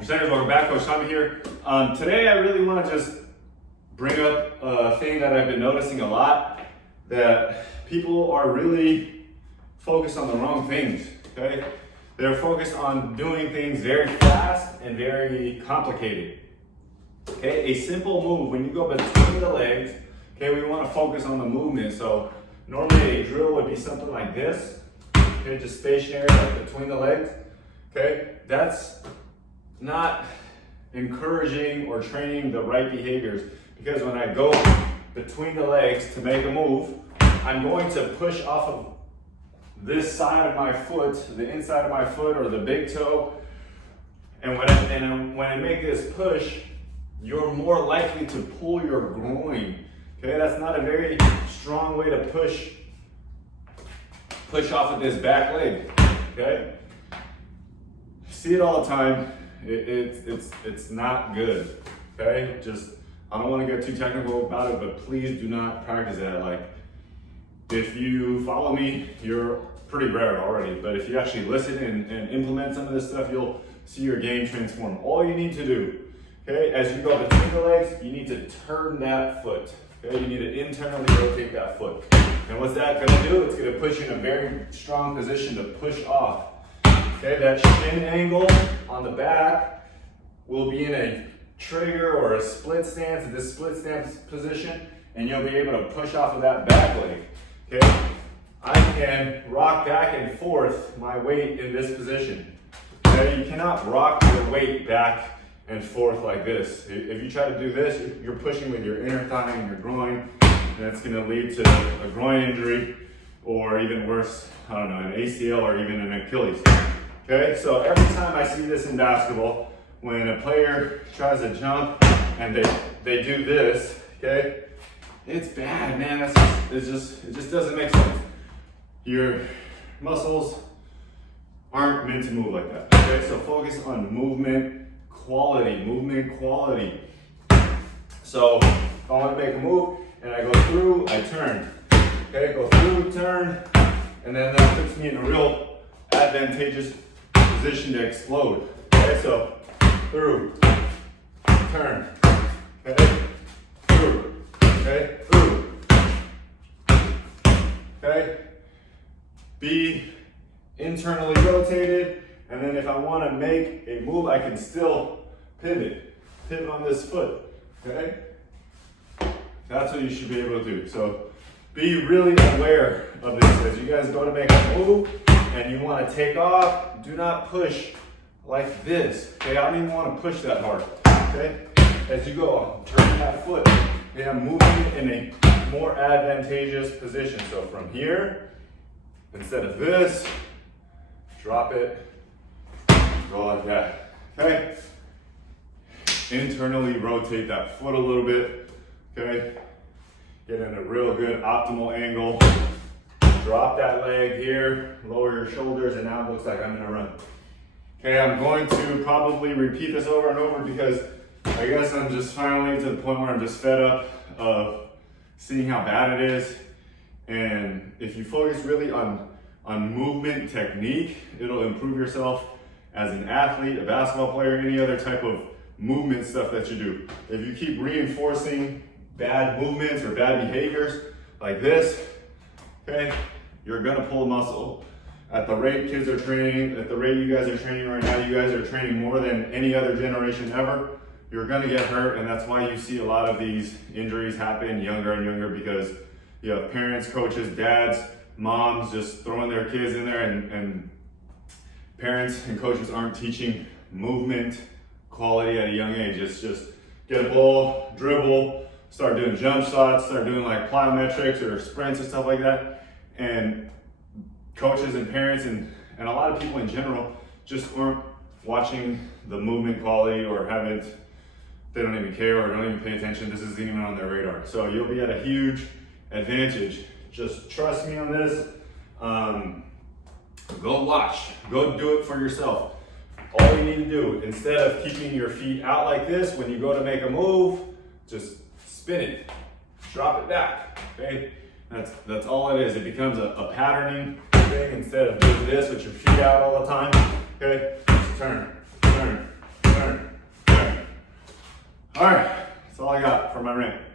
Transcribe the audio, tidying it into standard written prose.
Percenters, welcome back. Coach Tommy here. Today I really want to just bring up a thing that I've been noticing a lot, that people are really focused on the wrong things, okay? They're focused on doing things very fast and very complicated. Okay, a simple move, when you go between the legs, okay, we want to focus on the movement. So normally a drill would be something like this, okay, just stationary, like between the legs, okay? That's not encouraging or training the right behaviors, because when I go between the legs to make a move, I'm going to push off of this side of my foot, the inside of my foot or the big toe, and when I make this push, you're more likely to pull your groin. Okay, that's not a very strong way to push off of this back leg. Okay, see it all the time. It's not good. Okay, just I don't want to get too technical about it, but please do not practice that. Like, if you follow me, you're pretty rare already, but if you actually listen and implement some of this stuff, you'll see your game transform. All you need to do, okay, as you go between the legs, you need to turn that foot. Okay, you need to internally rotate that foot. And what's that gonna do? It's gonna put you in a very strong position to push off. Okay, that shin angle on the back will be in a trigger or a split stance, in this split stance position, and you'll be able to push off of that back leg. Okay, I can rock back and forth my weight in this position. Okay, you cannot rock your weight back and forth like this. If you try to do this, you're pushing with your inner thigh and your groin, and it's going to lead to a groin injury, or even worse, I don't know, an ACL or even an Achilles. Okay, so every time I see this in basketball, when a player tries to jump and they do this, okay, it's bad, man. It just doesn't make sense. Your muscles aren't meant to move like that. Okay, so focus on movement quality, So if I want to make a move and I go through, I turn. Okay, go through, turn, and then that puts me in a real advantageous position to explode. Okay, so through, turn, okay, through, okay, through, okay. Be internally rotated, and then if I want to make a move, I can still pivot on this foot, okay? That's what you should be able to do. So be really aware of this. As you guys go to make a move and you want to take off, do not push like this, okay? I don't even want to push that hard, okay? As you go, turn that foot, okay? I'm moving in a more advantageous position. So from here, instead of this, drop it, go like that, okay? Internally rotate that foot a little bit, okay? Get in a real good optimal angle. Drop that leg here, lower your shoulders, and now it looks like I'm gonna run. Okay, I'm going to probably repeat this over and over because I guess I'm just finally to the point where I'm just fed up of seeing how bad it is. And if you focus really on movement technique, it'll improve yourself as an athlete, a basketball player, any other type of movement stuff that you do. If you keep reinforcing bad movements or bad behaviors like this, okay, you're gonna pull a muscle. At the rate kids are training, at the rate you guys are training right now, you guys are training more than any other generation ever. You're gonna get hurt, and that's why you see a lot of these injuries happen younger and younger, because you have parents, coaches, dads, moms just throwing their kids in there, and parents and coaches aren't teaching movement quality at a young age. It's just get a ball, dribble, start doing jump shots, start doing like plyometrics or sprints and stuff like that. And coaches and parents and a lot of people in general just aren't watching the movement quality, or they don't even care or don't even pay attention. This isn't even on their radar. So you'll be at a huge advantage. Just trust me on this. Go watch, go do it for yourself. All you need to do, instead of keeping your feet out like this, when you go to make a move, just spin it, drop it back, okay? That's all it is. It becomes a patterning thing instead of doing this with your feet out all the time, okay? Just turn, turn, turn, All right, that's all I got for my rant.